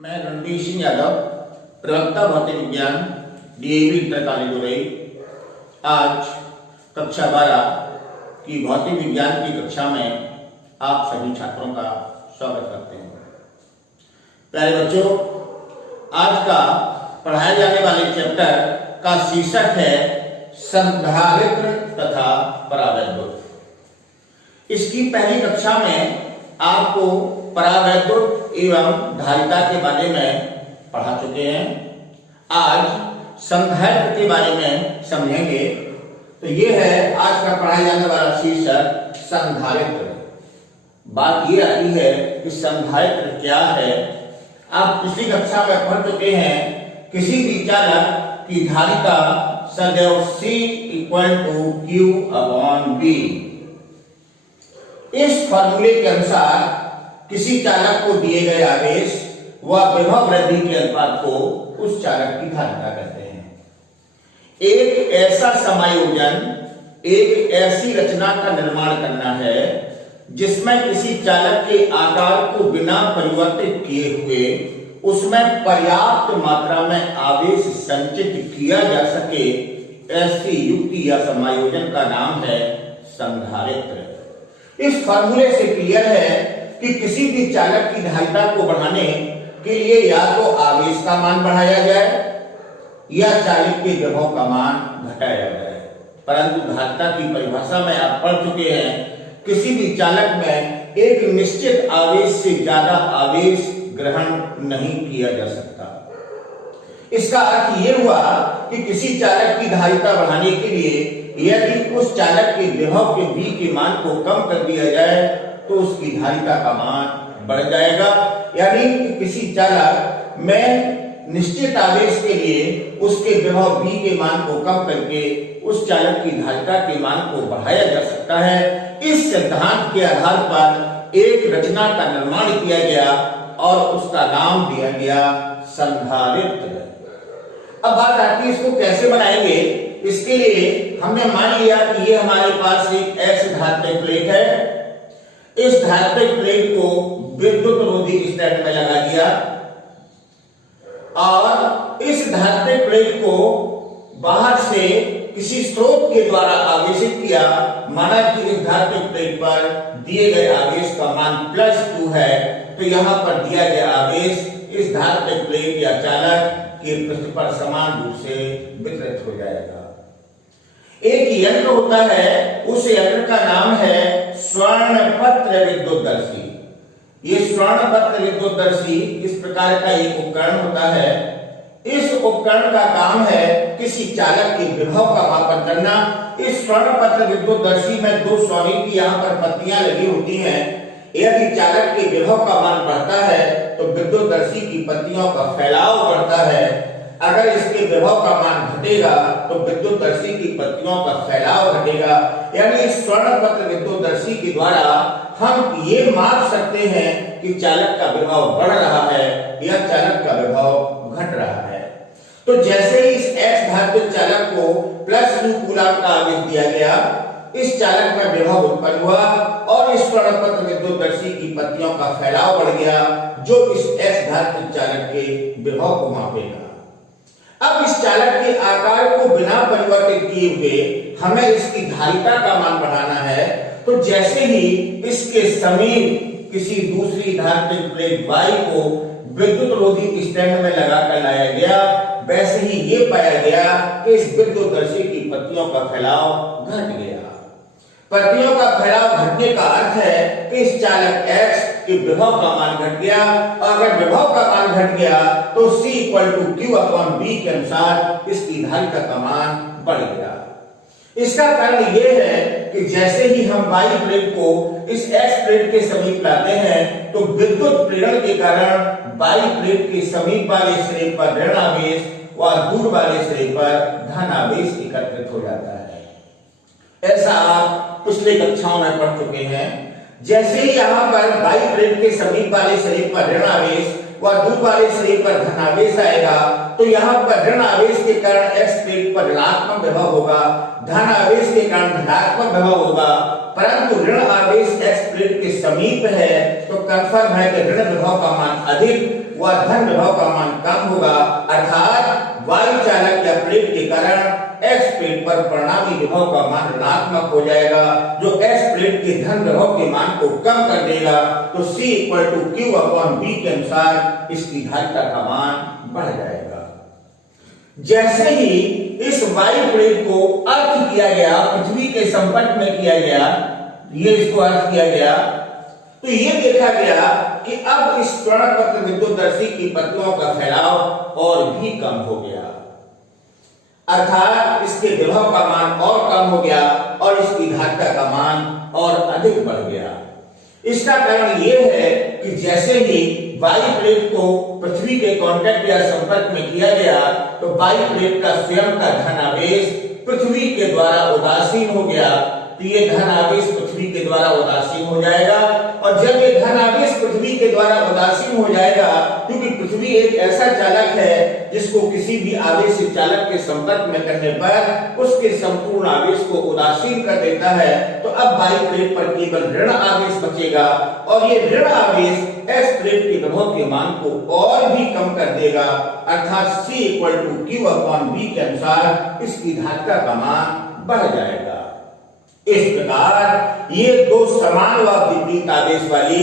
मैं रणधीर सिंह यादव, प्रवक्ता भौतिक विज्ञान, डीएवी इंटर कॉलेज उरई। आज कक्षा 12 की भौतिक विज्ञान की कक्षा में आप सभी छात्रों का स्वागत करते हैं। प्यारे बच्चों, आज का पढ़ाए जाने वाले चैप्टर का शीर्षक है संधारित्र तथा परावैद्युत। इसकी पहली कक्षा में आपको परावैद्युत एवं धारिता के बारे में पढ़ा चुके हैं। आज संधारित्र के बारे में समझेंगे। तो ये है आज का पढ़ाया जाने वाला शीर्षक संधारित्र। बात ये आती है कि संधारित्र क्या है। आप पिछली कक्षा में पढ़ चुके हैं, किसी भी चालक की धारिता सदैव C = Q/V। इस फॉर्मूले के अनुसार किसी चालक को दिए गए आवेश व विभव वृद्धि के अनुपात को उस चालक की धारिता कहते हैं। एक ऐसा समायोजन, एक ऐसी रचना का निर्माण करना है जिसमें किसी चालक के आकार को बिना परिवर्तित किए हुए उसमें पर्याप्त मात्रा में आवेश संचित किया जा सके। ऐसी युक्ति या समायोजन का नाम है संधारित्र। इस फॉर्मूले से क्लियर है कि किसी भी चालक की धारिता को बढ़ाने के लिए या तो आवेश का मान बढ़ाया जाए या चालक के विभव का मान घटाया जाए। परंतु धारिता की परिभाषा में आप पढ़ चुके हैं, किसी भी चालक में एक निश्चित आवेश से ज्यादा आवेश ग्रहण नहीं किया जा सकता। इसका अर्थ यह हुआ कि किसी चालक की धारिता बढ़ाने के लिए यदि उस चालक के विभव के V के मान को कम कर दिया जाए तो उसकी धारिता का मान बढ़ जाएगा। यानी कि किसी चालक में निश्चित आवेश के लिए उसके विभव V के मान को कम करके उस चालक की धारिता के मान को बढ़ाया जा सकता है। इस सिद्धांत के आधार पर एक रचना का निर्माण किया गया और उसका नाम दिया गया संधारित्र। अब बात आती है इसको कैसे बनाएंगे। इसके लिए हमने मान लिया कि ये हमारे पास एक ऐसी धात्विक प्लेट है। इस धात्विक प्लेट को विद्युत रोधी स्टैंड में लगा दिया और इस धात्विक प्लेट को बाहर से किसी स्रोत के द्वारा आवेशित किया। माना कि इस धात्विक प्लेट पर दिए गए आवेश का मान +2 है, तो यहां पर दिया गया आवेश इस धात्विक प्लेट या चालक के पृष्ठ पर समान रूप से वितरित हो जाएगा। एक यंत्र होता है, उस यंत्र का नाम है स्वर्णपत्र विद्युतदर्शी। ये स्वर्णपत्र विद्युतदर्शी इस प्रकार का एक उपकरण होता है। इस उपकरण का काम है किसी चालक के विभव का मापन करना। इस स्वर्णपत्र विद्युतदर्शी में 2 सोने की यहाँ पर पत्तियां लगी होती हैं। यदि चालक के विभव का मान बढ़ता है तो विद्युतदर्शी की पत्तियों का फैलाव बढ़ता है। अगर इसके विभव का मान घटेगा तो विद्युतदर्शी की पत्तियों का फैलाव घटेगा। यानी स्वर्णपत्र विद्युतदर्शी के द्वारा हम ये माप सकते हैं कि चालक का विभव बढ़ रहा है या चालक का विभव घट रहा है। तो जैसे ही इस X धात्विक चालक को +2 कूलम का आवेश दिया गया, इस चालक में विभव उत्पन्न हुआ और इस स्वर्णपत्र विद्युतदर्शी की पत्तियों का फैलाव बढ़ गया, जो इस S धात्विक चालक के विभव को मापेगा। अब इस चालक के आकार को बिना परिवर्तित किए हुए हमें इसकी धारिता का मान बढ़ाना है। तो जैसे ही इसके समीप किसी दूसरी धात्विक प्लेट Y को विद्युत रोधी स्टैंड में लगाकर लाया गया, वैसे ही ये पाया गया कि इस विद्युतदर्शी की पत्तियों का फैलाव घट गया। पत्तियों का फैलाव घटने का अर्थ है कि इस चालक X के विभव का मान घट गया और अगर विभव का मान घट गया तो C = Q/V के अनुसार इसकी धारिता का मान बढ़ गया। इसका कारण यह है कि जैसे ही हम Y प्लेट को इस X प्लेट के समीप लाते हैं तो विद्युत प्रेरण के कारण Y प्लेट के समीप वाले सिरे पर ऋण आवेश व दूर वाले सिरे पर धन आवेश एकत्रित हो जाता है। ऐसा आप पिछले कक्षाओं में पढ़ चुके हैं। जैसे ही यहाँ पर Y प्लेट के समीप वाले सिरे पर ऋण आवेश वह दूर वाले शरीर पर धनावेश आएगा, तो यहाँ पर ऋण आवेश के कारण एक्स प्लेट पर ऋणात्मक विभव होगा, धन आवेश के कारण धनात्मक विभव होगा। परंतु ऋण आवेश एक्स प्लेट के समीप है तो कंफर्म है कि ऋण विभव का मान अधिक व धन विभव का मान कम होगा, अर्थात वायु चालक या प्लेट के कारण एक्स प्लेट पर परिणामी विभव का मान ऋणात्मक हो जाएगा, जो एक्स प्लेट के धन विभव के मान को कम कर देगा। तो C = Q/V के अनुसार इसकी धारिता का मान बढ़ जाएगा। जैसे ही इस वायु प्लेट को अर्थ किया गया, पृथ्वी के संपर्क में किया गया, ये इसको अर्थ किया गया, तो ये देखा गया कि अब इस स्वर्णपत्र विद्युतदर्शी की पत्तियों का फैलाव और भी कम हो गया, अर्थात इसके विभव का मान और कम हो गया और इसकी धारिता का मान और अधिक बढ़ गया। इसका कारण यह है कि जैसे ही वायु प्लेट को पृथ्वी के कांटेक्ट या संपर्क में किया गया, तो वायु प्लेट का स्वयं का धन आवेश पृथ्वी के द्वारा उदासीन हो गया, तो ये धन आवेश पृथ्वी के द्वारा उदासीन हो जाएगा। और जब ये धन आवेश पृथ्वी के द्वारा उदासीन हो जाएगा, क्योंकि पृथ्वी एक ऐसा चालक है जिसको किसी भी आवेश चालक के संपर्क में करने पर उसके संपूर्ण आवेश को उदासीन कर देता है, तो अब वायु प्लेट पर केवल ऋण आवेश बचेगा और ये ऋण आवेश एक्स प्लेट के विभव के मान को और भी कम कर देगा, अर्थात C = Q/V के अनुसार इसकी धारिता का मान बढ़ जाएगा। इस प्रकार ये दो समान व विपरीत आवेश वाली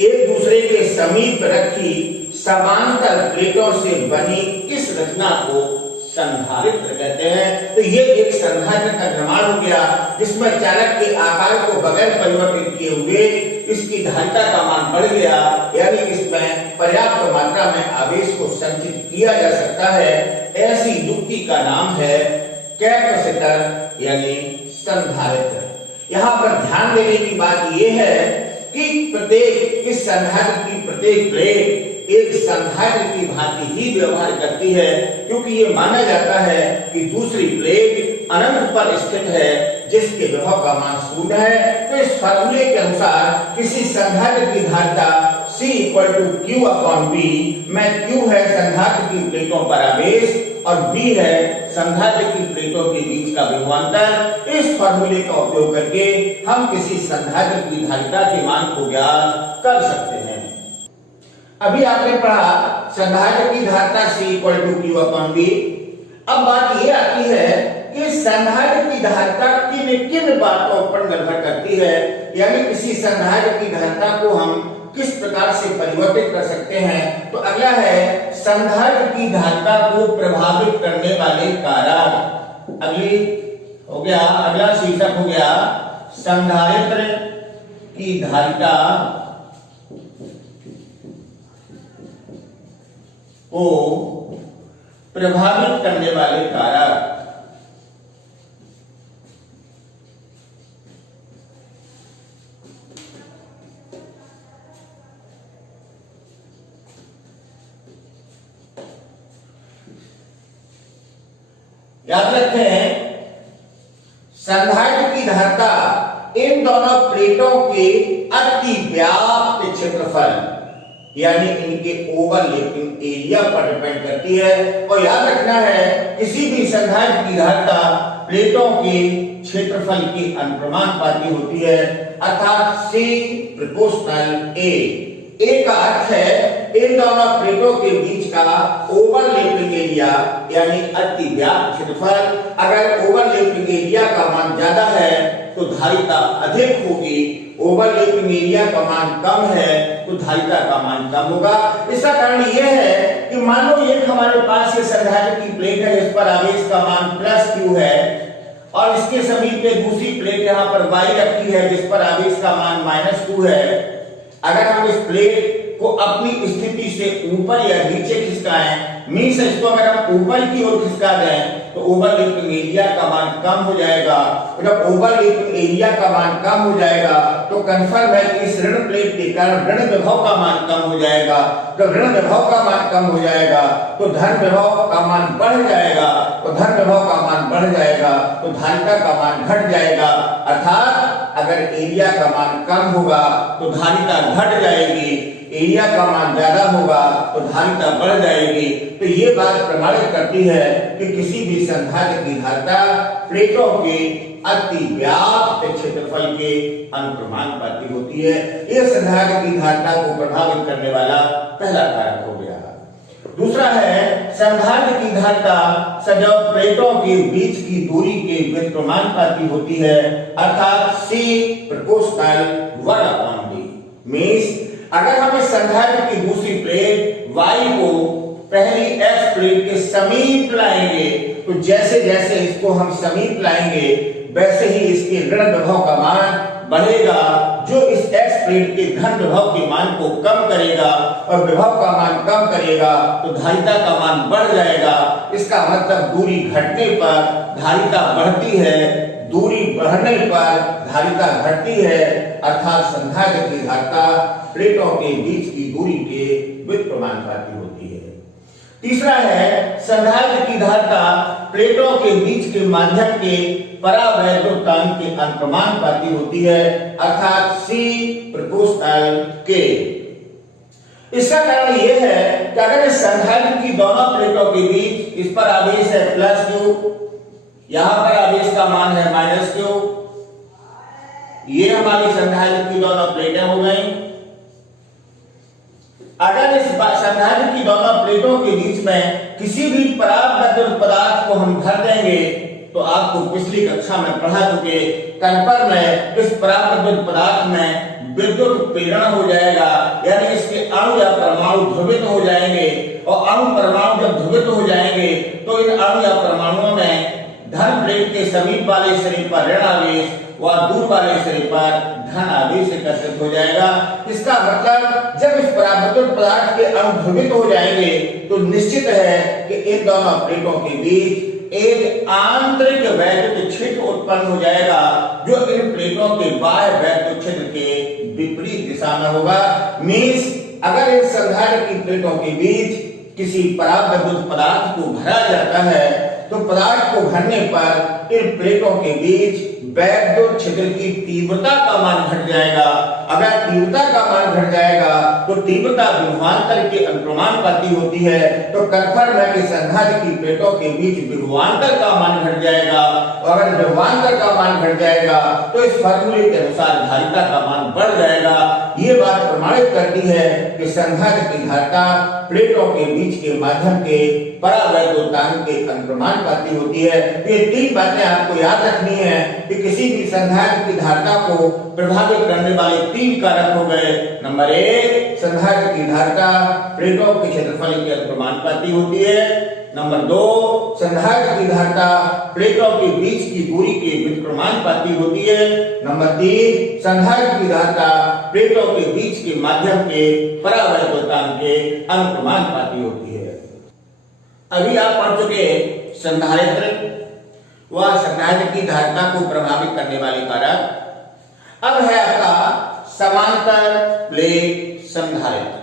एक दूसरे के समीप रखी समांतर प्लेटों से बनी इस रचना को संधारित्र कहते हैं। तो ये एक संधारित्र का निर्माण हो गया, जिसमें चालक के आकार को बगैर परिवर्तित किए हुए इसकी धारिता का मान बढ़ गया, यानी इसमें पर्याप्त मात्रा में आवेश को संचित किया जा सकता है। ऐसी युक्ति का नाम है कैपेसिटर यानी संधारित्र। यहाँ पर ध्यान देने की बात यह है कि प्रत्येक इस संधारित्र की प्रत्येक प्लेट एक संधारित्र की भांति ही व्यवहार करती है, क्योंकि ये माना जाता है कि दूसरी प्लेट अनंत पर स्थित है जिसके विभव का मान 0 है। तो इस फार्मूले के अनुसार किसी संधारित्र की धारिता C = Q/V में Q है संधारित्र की प्लेटों पर आवेश और V है संधारित्र की प्लेटों के बीच का विभवांतर। इस फार्मूले का उपयोग करके हम किसी संधारित्र की धारिता के मान को ज्ञात कर सकते हैं। अभी आपने पढ़ा संधारित्र की धारिता C = Q/V। अब बात ये आती है कि संधारित्र की धारिता किन किन बातों पर निर्भर करती है, यानी किसी संधारित्र की धारिता को हम किस प्रकार से परिवर्तित कर सकते हैं। तो अगला है संधारित्र की धारिता को प्रभावित करने वाले कारक। अगला शीर्षक हो गया संधारित्र की धारिता को प्रभावित करने वाले कारक। याद रखें, संधारित्र की धारिता इन दोनों प्लेटों के अति व्याप्त क्षेत्रफल यानी इनके ओवरलैपिंग एरिया पर डिपेंड करती है। और याद रखना है किसी भी संधारित्र की धारिता प्लेटों के क्षेत्रफल के अनुप्रमानुपाती होती है, अर्थात C = A। A का अर्थ है इन दोनों प्लेटों के बीच का ओवरलैपिंग एरिया यानी अति व्याप्त क्षेत्रफल। अगर ओवरलैपिंग एरिया का मान ज्यादा है तो धारिता अधिक होगी, ओवरलैपिंग एरिया का मान कम है तो धारिता का मान कम होगा। इसका कारण यह है कि मान लो एक हमारे पास ये संधारित्र की प्लेट है जिस पर आवेश का मान +Q है और इसके समीप में दूसरी प्लेट यहाँ पर Y रखी है जिस पर आवेश का मान -2 है। अगर हम इस प्लेट को अपनी स्थिति से ऊपर या नीचे खिसकाएं, मींस इसको अगर हम ऊपर की ओर खिसका दें तो ओवरलैपिंग एरिया का मान कम हो जाएगा। जब ओवरलैपिंग एरिया का मान कम हो जाएगा तो कंफर्म है कि इस ऋण प्लेट के कारण ऋण विभव का मान कम हो जाएगा। जब ऋण विभव का मान कम हो जाएगा तो धन विभव का मान बढ़ जाएगा, तो धन विभव का मान बढ़ जाएगा तो धारिता का मान घट जाएगा। अर्थात अगर एरिया का मान कम होगा तो धारिता घट जाएगी, एरिया का मान ज्यादा होगा तो धारिता बढ़ जाएगी। तो ये बात प्रमाणित करती है कि किसी भी संधारित्र की धारिता प्लेटों के अति व्याप्त क्षेत्रफल के अनुप्रमानुपाती होती है। यह संधारित्र की धारिता को प्रभावित करने वाला पहला कारक हो गया। दूसरा है संधारित्र की धारिता सजग प्लेटों के बीच की दूरी के व्युत्क्रमानुपाती होती है, अर्थात C प्रोपोर्शनल 1/D। मींस अगर हम संधारित्र की दूसरी प्लेट Y को पहली F प्लेट के समीप लाएंगे तो जैसे जैसे इसको हम समीप लाएंगे वैसे ही इसके ऋण विभव का मान बढ़ेगा, जो इस S प्लेट के धन विभव के मान को कम करेगा और विभव का मान कम करेगा तो धारिता का मान बढ़ जाएगा। इसका मतलब दूरी घटने पर धारिता बढ़ती है, दूरी बढ़ने पर धारिता घटती है, अर्थात संधारित्र की धारिता प्लेटों के बीच की दूरी के व्युत्क्रमानुपाती होती है। तीसरा है संधारित्र की धारिता प्लेटों के बीच के माध्यम के परावैद्युतांक के अनुप्रमानुपाती होती है, अर्थात C प्रोपोर्शनल K। इसका कारण यह है कि अगर इस संधारित्र की दोनों प्लेटों के बीच इस पर आवेश है +Q, यहां पर आवेश का मान है -Q, ये हमारी संधारित्र की दोनों प्लेटें हो गई। अगर इस संधारित्र की दोनों प्लेटों के बीच में किसी भी परावैद्युत पदार्थ को हम धर देंगे तो आपको पिछली कक्षा में पढ़ा चुके कंपर में इस परावैद्युत पदार्थ में विद्युत प्रेरण हो जाएगा, यानी इसके अणु या परमाणु ध्रुवित हो जाएंगे और अणु परमाणु जब ध्रुवित हो जाएंगे तो इन अणु या परमाणुओं में धन प्लेट के समीप वाले शरीर पर ऋण आवेश व दूर वाले शरीर पर धन आवेश एकत्रित हो जाएगा। इसका मतलब जब इस परावैद्युत पदार्थ के अणु ध्रुवित हो जाएंगे तो निश्चित है कि इन दोनों प्लेटों के बीच एक आंतरिक वैद्युत क्षेत्र उत्पन्न हो जाएगा, जो इन प्लेटों के बाह्य वैद्युत क्षेत्र के विपरीत दिशा में होगा। मींस अगर इन संधारित्र की प्लेटों के बीच किसी परावैद्युत पदार्थ को भरा जाता है तो पदार्थ को भरने पर इन प्लेटों के बीच वैद्युत क्षेत्र की तीव्रता का मान घट जाएगा। अगर तीव्रता का मान घट जाएगा तो तीव्रता विभवांतर के अनुप्रमानुपाती होती है, तो कन्फर्म है कि संधारित्र की प्लेटों के बीच विभवांतर का मान घट जाएगा। और अगर विभवांतर का मान घट जाएगा तो इस फार्मूले के अनुसार धारिता का मान बढ़ जाएगा। ये बात प्रमाणित करती है कि संधारित्र की धारिता प्लेटों के बीच के माध्यम के परावैद्युतांक के अनुप्रमानुपाती होती है। ये तीन बातें आपको याद रखनी है कि किसी भी संधारित्र की धारिता को प्रभावित करने वाले तीन कारक हो गए। नंबर 1, संधारित्र की धारिता प्लेटों के क्षेत्रफल के अनुप्रमानुपाती होती है। नंबर 2, संधारित्र की धारिता प्लेटों के बीच की दूरी के व्युत्क्रमानुपाती होती है। नंबर 3, संधारित्र की धारिता प्लेटों के बीच के माध्यम के परावैद्युतांक के अनुप्रमानुपाती होती है। अभी आप पढ़ चुके संधारित्र व संधारित्र की धारिता को प्रभावित करने वाले कारक। अब है आपका समांतर प्लेट संधारित्र।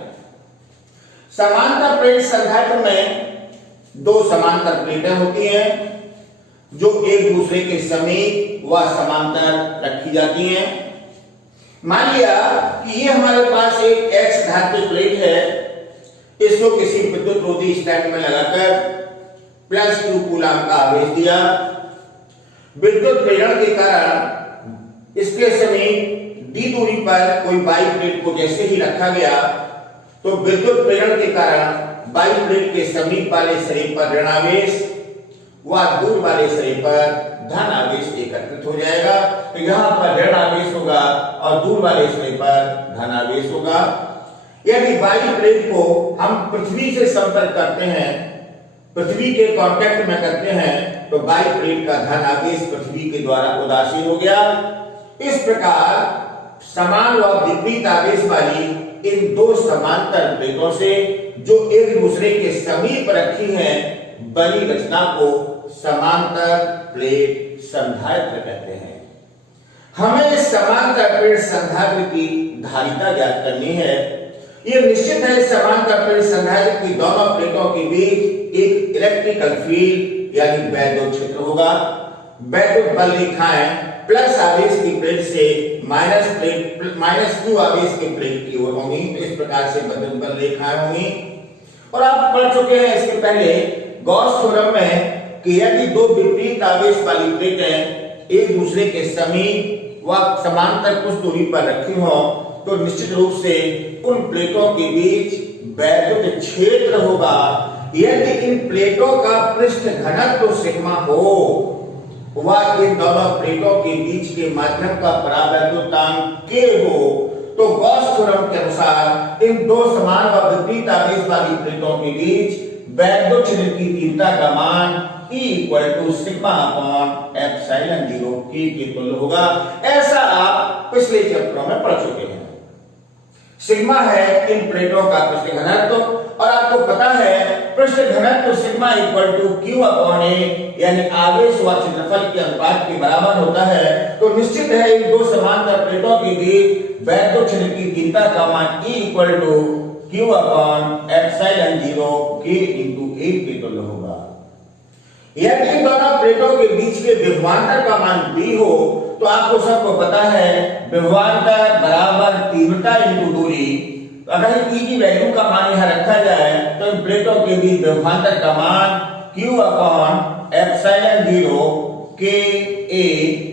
समांतर प्लेट संधारित्र में दो समांतर प्लेटें होती हैं जो एक दूसरे के समीप व समांतर रखी जाती हैं। मान लिया कि ये हमारे पास एक X धात्विक प्लेट है, इसको किसी विद्युत रोधी स्टैंड में लगाकर +Q कूलम का आवेश दिया। विद्युत प्रेरण के कारण इसके समीप d दूरी पर कोई वाई प्लेट को जैसे ही रखा गया तो विद्युत प्रेरण के कारण वाई प्लेट के समीप वाले शरीर पर ऋण आवेश व दूर वाले शरीर पर धन आवेश एकत्रित हो जाएगा। तो यहाँ पर ऋण आवेश होगा और दूर वाले शरीर पर धन आवेश होगा। यदि वाई प्लेट को हम पृथ्वी से संपर्क करते हैं, पृथ्वी के कांटेक्ट में करते हैं, तो वाई प्लेट का धन आवेश पृथ्वी के द्वारा उदासीन हो गया। इस प्रकार समान व विपरीत आवेश वाली इन दो समांतर प्लेटों से जो एक दूसरे के समीप रखी हैं बनी रचना को समांतर प्लेट संधारित्र कहते हैं। हमें इस समांतर प्लेट संधारित्र की धारिता ज्ञात करनी है। यह निश्चित है समांतर प्लेट संधारित्र की दोनों प्लेटों के बीच एक इलेक्ट्रिकल फील्ड यानी वैद्युत क्षेत्र होगा। वैद्युत बल रेखाएं प्लस आवेश की प्लेट से माइनस क्यू आवेश की प्लेट की ओर होंगी। तो इस प्रकार से बदल रेखाएं होंगी। और आप पढ़ चुके हैं इसके पहले गॉस थ्योरम में कि यदि दो विपरीत आवेश वाली प्लेटें एक दूसरे के समीप व समांतर कुछ दूरी पर रखी हो तो निश्चित रूप से उन प्लेटों के बीच वैद्युत क्षेत्र होगा। यदि इन प्लेटों का पृष्ठ घनत्व सिग्मा हो व इन दोनों प्लेटों के बीच के माध्यम का परावैद्युतांक K हो तो गॉस थ्योरम के अनुसार इन दो समान व विपरीत आवेश वाली प्लेटों के बीच वैद्युत क्षेत्र की तीव्रता का मान E = sigma upon epsilon 0 K के तुल्य होगा। ऐसा आप पिछले चैप्टरों में पढ़ चुके हैं। सिग्मा है इन प्लेटों का पृष्ठ घनत्व और आपको पता है पृष्ठ घनत्व सिग्मा = Q अपॉन A यानी आवेश व क्षेत्रफल के अनुपात के बराबर होता है। तो निश्चित है इन दो समांतर प्लेटों के बीच वैद्युत क्षेत्र की तीव्रता का मान E = Q upon epsilon 0 K × A के तुल्य होगा। यदि इन दोनों प्लेटों के बीच के विभवांतर का मान B हो तो आपको सबको पता है विभवांतर बराबर तीव्रता इंटू दूरी। अगर E की वैल्यू का मान यहां रखा जाए तो इन प्लेटों के बीच विभवांतर का मान Q upon epsilon 0 K A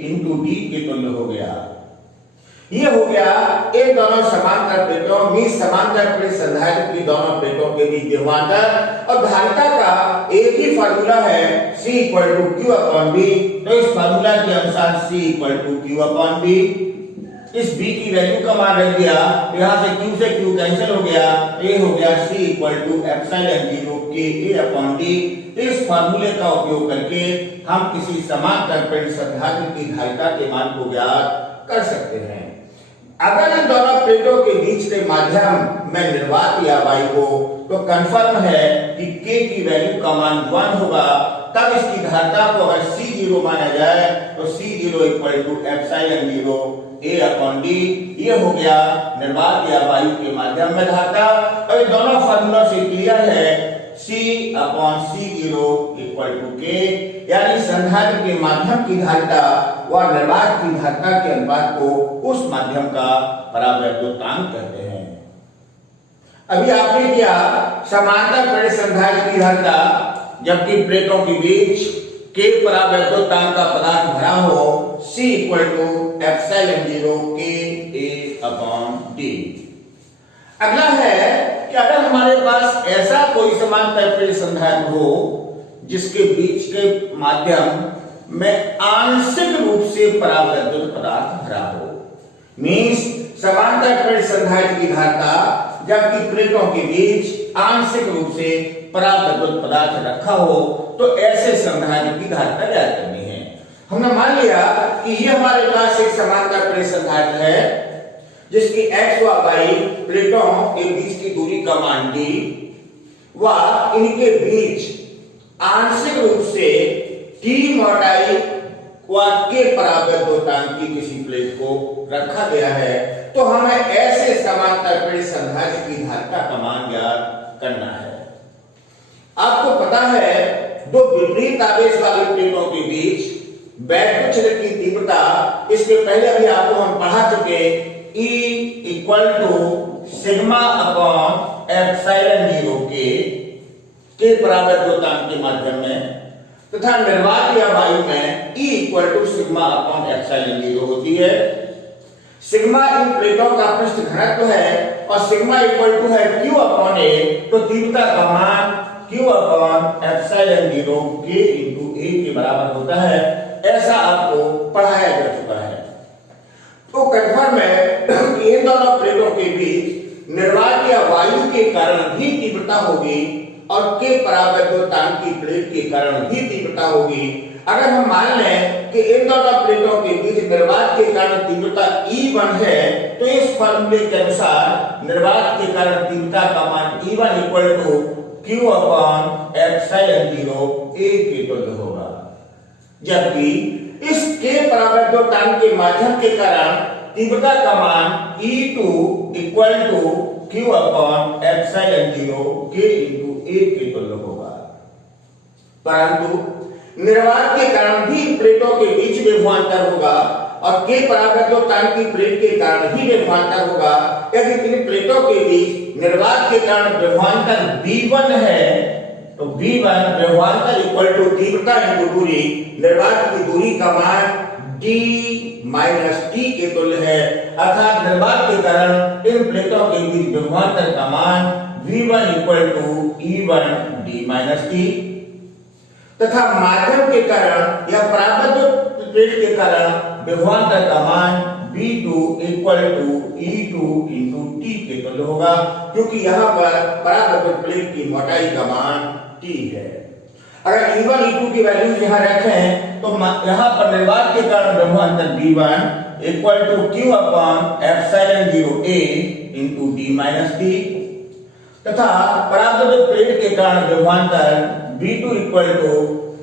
× D के तुल्य हो गया। ये हो गया इन दोनों समांतर प्लेटों में समांतर प्लेट संधारित्र की दोनों प्लेटों के बीच विभवांतर और धारिता का एक ही फार्मूला है C = Q अपॉन B। तो इस फार्मूला के अनुसार C = Q अपॉन B। इस B की वैल्यू का मान रख दिया यहां से Q से Q कैंसिल हो गया। ये हो गया C = epsilon 0 K A upon D। इस फार्मूले का उपयोग करके हम किसी समांतर प्लेट संधारित्र की धारिता के मान को ज्ञात कर सकते हैं। अगर इन दोनों प्लेटों के बीच के माध्यम में निर्वात या वायु हो तो कंफर्म है कि K की वैल्यू का मान 1 होगा। तब इसकी धारिता को अगर C0 माना जाए तो C0 = epsilon 0 A upon D। ये हो गया निर्वात या वायु के माध्यम में धारिता। और इन दोनों फार्मूला से क्लियर है C अपॉन C0 = K यानी संधारित्र के माध्यम की धारिता व निर्वात की धारिता के अनुपात को उस माध्यम का परावैद्युतांक कहते हैं। अभी आपने किया समांतर प्लेट संधारित्र की धारिता जबकि प्लेटों के बीच K परावैद्युतांक का पदार्थ भरा हो C = epsilon 0 K A upon D। अगला है कि अगर हमारे पास ऐसा कोई समांतर प्लेट संधारित्र हो जिसके बीच के माध्यम में आंशिक रूप से परावैद्युत पदार्थ भरा हो। मींस समांतर प्लेट संधारित्र की धारिता जबकि प्लेटों के बीच आंशिक रूप से परावैद्युत पदार्थ रखा हो तो ऐसे संधारित्र की धारिता ज्ञात करनी है। हमने मान लिया कि ये हमारे पास एक समांतर प्लेट संधारित्र है जिसकी x व y प्लेटों के बीच की दूरी का मान d व इनके बीच आंशिक रूप से T मोटाई व K परावैद्युतांक की किसी प्लेट को रखा गया है। तो हमें ऐसे समांतर प्लेट संधारित्र की धारिता का मान ज्ञात करना है। आपको पता है दो विपरीत आवेश वाली प्लेटों के बीच वैद्युत क्षेत्र की तीव्रता इसके पहले भी आपको हम पढ़ा चुके E = सिग्मा अपॉन एप्सिलॉन 0 के परावैद्युतांक के माध्यम में तथा निर्वात या वायु में E = सिग्मा अपॉन एप्सिलॉन 0 होती है। सिग्मा इन प्लेटों का पृष्ठ घनत्व है और सिग्मा = है Q अपॉन A। तो तीव्रता का मान Q upon epsilon 0 K × A के बराबर होता है। ऐसा आपको पढ़ाया जा चुका है। तो कंफर्म है कि इन दोनों प्लेटों के बीच निर्वात या वायु के कारण भी तीव्रता होगी और K परावैद्युतांक की प्लेट के कारण भी तीव्रता होगी। अगर हम मान लें कि इन दोनों प्लेटों के बीच निर्वात के कारण तीव्रता E1 है तो इस फार्मूले के अनुसार निर्वात के कारण तीव्रता का मान E1 = Q upon epsilon 0 A के तुल्य होगा। जबकि इस K परावैद्युतांक के माध्यम के कारण तीव्रता का मान E2 = Q upon epsilon 0 K × A के तुल्य होगा। परंतु निर्वात के कारण भी प्लेटों के बीच विभवांतर होगा और के परावर्तोत्तान की प्लेट के कारण ही विभवांतर होगा। यदि इन प्लेटों के बीच निर्वात के कारण विभवांतर V1 है तो V1 विभवांतर इक्वल टू तीव्रता इंटू दूरी, निर्वात की दूरी का मान d माइनस t के तुल्य है, अर्थात निर्वात के कारण इन प्लेटों के बीच विभवांतर का मान V1 equal to E1 d minus t तथा माध्यम के कारण या परावर्तक प्लेट के कारण विभवांतर का मान V2 equal to E2 into t के तुल्य होगा, क्योंकि यहाँ पर परावर्तक प्लेट की मोटाई का मान t है। अगर E1 E2 की वैल्यूज यहाँ रखें तो यहाँ पर निर्वात के कारण विभवांतर V1 equal to Q upon epsilon 0a into d minus t तथा परावर्तक प्लेट के कारण विभवांतर V2 equal to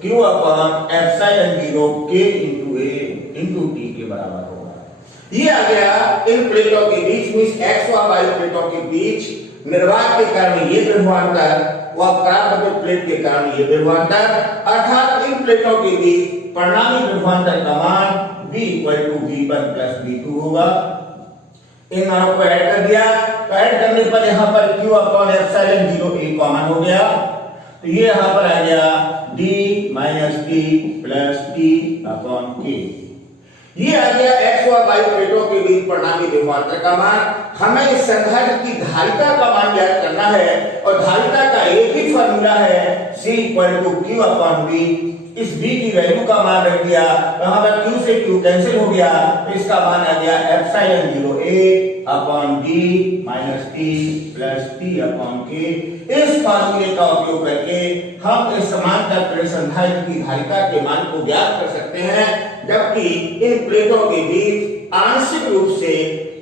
Q upon epsilon 0k into a into t के बराबर होगा। ये आ गया इन प्लेटों के बीच में x व y प्लेटों के बीच निर्वात के कारण ये विभवांतर व परावर्तक प्लेट के कारण ये विभवांतर, अर्थात इन प्लेटों के बीच परिणामी विभवांतर का मान v equal to v1 plus v2 होगा। इन दोनों को ऐड कर दिया तो ऐड करने पर यहाँ पर q upon epsilon 0a common हो गया, तो ये यहाँ पर आ गया d minus t plus t upon k। ये आ गया x व y प्लेटों के बीच परिणामी विभवांतर का मान। हमें इस संधारित्र की धारिता का मान ज्ञात करना है और धारिता का एक ही फॉर्मूला है C equal to Q upon V। इस V की वैल्यू का मान रख दिया, यहाँ पर Q से Q कैंसिल हो गया तो इसका मान आ गया epsilon 0a upon d minus t plus t upon k। इस फार्मूले का उपयोग करके हम इस समांतर प्लेट संधारित्र की धारिता के मान को ज्ञात कर सकते हैं, जबकि इन प्लेटों के बीच आंशिक रूप से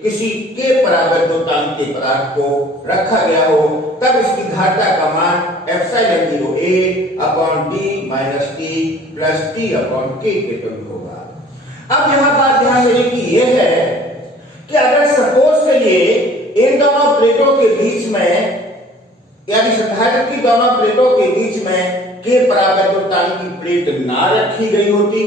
किसी के परावर्तोत्तान के पदार्थ को रखा गया हो, तब इसकी धारिता का मान epsilon 0a upon d minus t plus t upon k के तुल्य होगा। अब यहाँ बात ध्यान देने की ये है कि अगर सपोज करिए इन दोनों प्लेटों के बीच में यानी संधारित्र की दोनों प्लेटों के बीच में के परावर्तोत्तान की प्लेट ना रखी गई होती,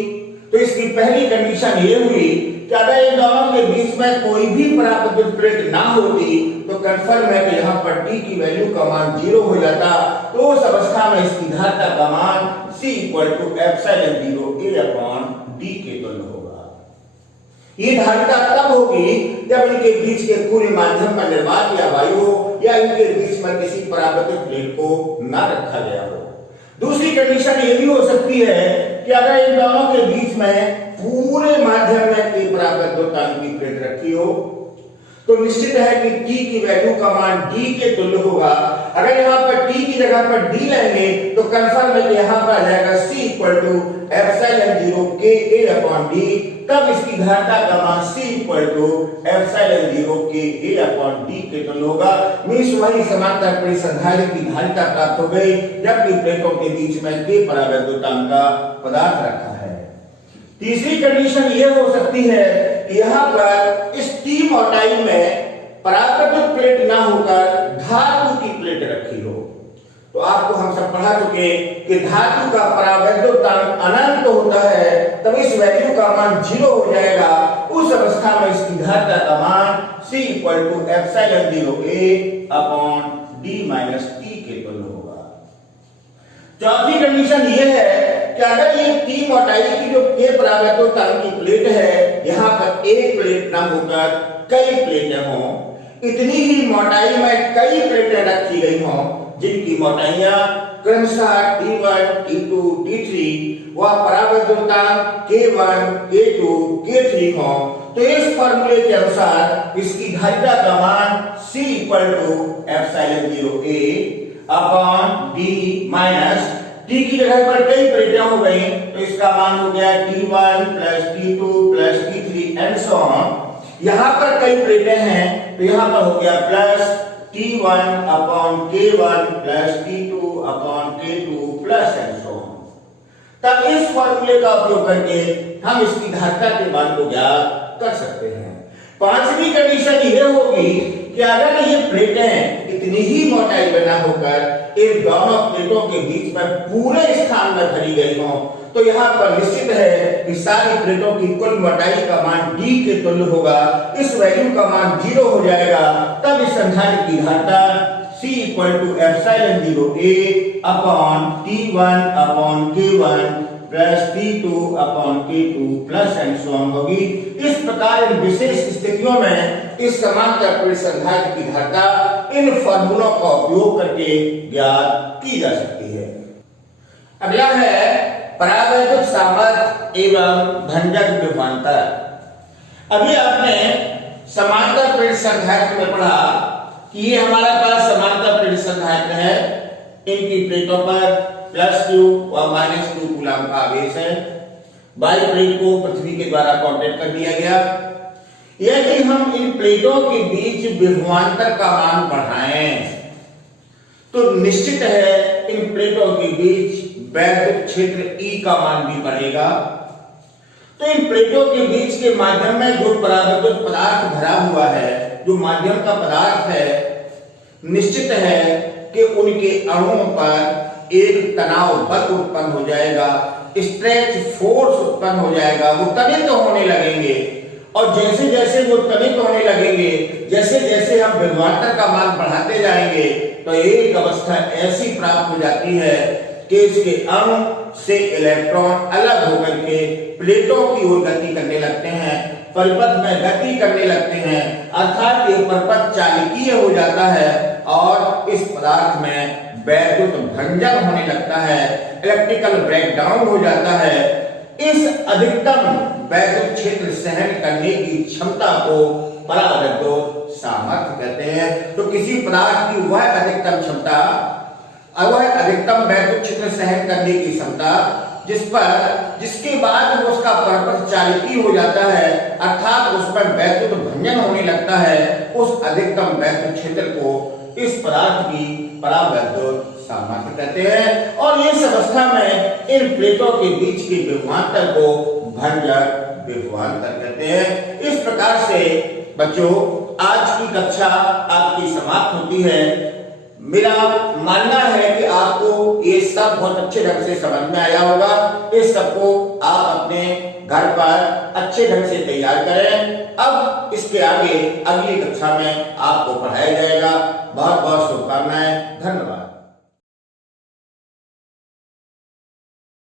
तो इसकी पहली कंडीशन ये हुई कि अगर इन दोनों के बीच में कोई भी परावर्तित प्लेट ना होती तो कंफर्म है कि यहाँ पर d की वैल्यू का मान 0 हो जाता, तो उस अवस्था में इसकी धारिता का मान C equal to epsilon 0a upon d के तुल्य होगा। ये धारिता तब होगी जब इनके बीच के पूरे माध्यम में निर्वात या वायु हो या इनके बीच में किसी परावर्तित प्लेट को ना रखा गया हो। दूसरी कंडीशन ये भी हो सकती है कि अगर इन दोनों के बीच में पूरे माध्यम में के परावर्तोत्तान की प्लेट रखी हो तो निश्चित है कि t की वैल्यू का मान d के तुल्य होगा। अगर यहाँ पर t की जगह पर d लेंगे तो कंफर्म है कि यहाँ पर आ जाएगा C equal to epsilon 0ka upon d, तब इसकी धारिता का मान C equal to epsilon 0ka upon d के तुल्य होगा। मींस वही समांतर प्लेट संधारित्र की धारिता प्राप्त हो गई जबकि प्लेटों के बीच में के परावर्तोत्तान का पदार्थ रखा है। तीसरी कंडीशन ये हो सकती है कि यहाँ पर इस t मोटाई में परावर्तक प्लेट ना होकर धातु की प्लेट रखी हो, तो आपको हम सब पढ़ा चुके कि धातु का परावर्तोत्तान अनंत होता है, तब इस वैल्यू का मान 0 हो जाएगा। उस अवस्था में इसकी धारिता का मान C equal to epsilon 0a upon d minus t के तुल्य होगा। चौथी कंडीशन ये है कि अगर ये t मोटाई की जो के परावर्तोत्तान की प्लेट है, यहाँ पर एक प्लेट ना होकर कई प्लेटें हों, इतनी ही मोटाई में कई प्लेटें रखी गई हों जिनकी मोटाइयां क्रमशः T1, T2, T3 व परावर्तोत्तान K1, K2, K3 हों, तो इस फॉर्मूले के अनुसार इसकी धारिता का मान C equal to epsilon 0a upon d minus t की जगह पर कई प्लेटें हो गई तो इसका मान हो गया T1 plus T2 plus T3 and so on. यहाँ पर कई प्लेटें हैं तो यहाँ पर हो गया plus T1 upon K1 plus T2 upon K2 plus and so on. तब इस फॉर्मूले का उपयोग करके हम इसकी धारिता के मान को ज्ञात कर सकते हैं। पांचवी कंडीशन ये होगी कि अगर ये प्लेटें इतनी ही मोटाई बना होकर इन दोनों प्लेटों के बीच में पूरे स्थान में भरी गई हों, तो यहाँ पर निश्चित है कि सारी प्लेटों की कुल मोटाई का मान d के तुल्य होगा। इस वैल्यू का मान 0 हो जाएगा। तब इस संधारित्र की धारिता C = epsilon 0A upon T1 upon K1 plus T2 upon K2 plus and so on होगी। इस प्रकार इन विशेष स्थितियों में इस समांतर प्लेट संधारित्र की धारिता इन फॉर्मूलों का उपयोग करके ज्ञात की जा सकती है। अगला है परावैद्युत सामर्थ्य एवं भंजक विभवांतर। अभी आपने समांतर प्लेट संधारित्र में पढ़ा कि ये हमारे पास समांतर प्लेट संधारित्र है, इनकी प्लेटों पर +q और -q कूलम का आवेश है। बाई प्लेट को पृथ्वी के द्वारा कांटेक्ट कर दिया गया। यदि हम इन प्लेटों के बीच विभवांतर का मान बढ़ाएं तो निश्चित है इन प्लेटों के बीच वैद्युत क्षेत्र E का मान भी बढ़ेगा। तो इन प्लेटों के बीच के माध्यम में जो परावैद्युत पदार्थ भरा हुआ है, जो माध्यम का पदार्थ है, निश्चित है कि उनके अणुओं पर एक तनाव बल उत्पन्न हो जाएगा, स्ट्रेच फोर्स उत्पन्न हो जाएगा, वो तनित होने लगेंगे। और जैसे जैसे वो तनित होने लगेंगे, जैसे जैसे हम विभवांतर का मान बढ़ाते जाएंगे, तो एक अवस्था ऐसी प्राप्त हो जाती है कि इसके अणु से इलेक्ट्रॉन अलग होकर के प्लेटों की ओर गति करने लगते हैं, परिपथ में गति करने लगते हैं, अर्थात ये परिपथ चालकीय हो जाता है और इस पदार्थ में वैद्युत भंजन होने लगता है, इलेक्ट्रिकल ब्रेकडाउन हो जाता है। इस अधिकतम वैद्युत क्षेत्र सहन करने की क्षमता को परावैद्युत सामर्थ्य कहते हैं। तो किसी पदार्थ की वह अधिकतम क्षमता, वह अधिकतम वैद्युत क्षेत्र सहन करने की क्षमता जिसके बाद उसका परिपथ चालकीय हो जाता है, अर्थात उस पर वैद्युत भंजन होने लगता है, उस अधिकतम वैद्युत क्षेत्र को इस पदार्थ की परावैद्युत सामर्थ्य कहते हैं। और इस अवस्था में इन प्लेटों के बीच के विभवांतर को भंजक विभवांतर कहते हैं। इस प्रकार से बच्चों आज की कक्षा आपकी समाप्त होती है। मेरा मानना है कि आपको ये सब बहुत अच्छे ढंग से समझ में आया होगा। इस सबको आप अपने घर पर अच्छे ढंग से तैयार करें। अब इसके आगे अगली कक्षा में आपको पढ़ाया जाएगा। बहुत बहुत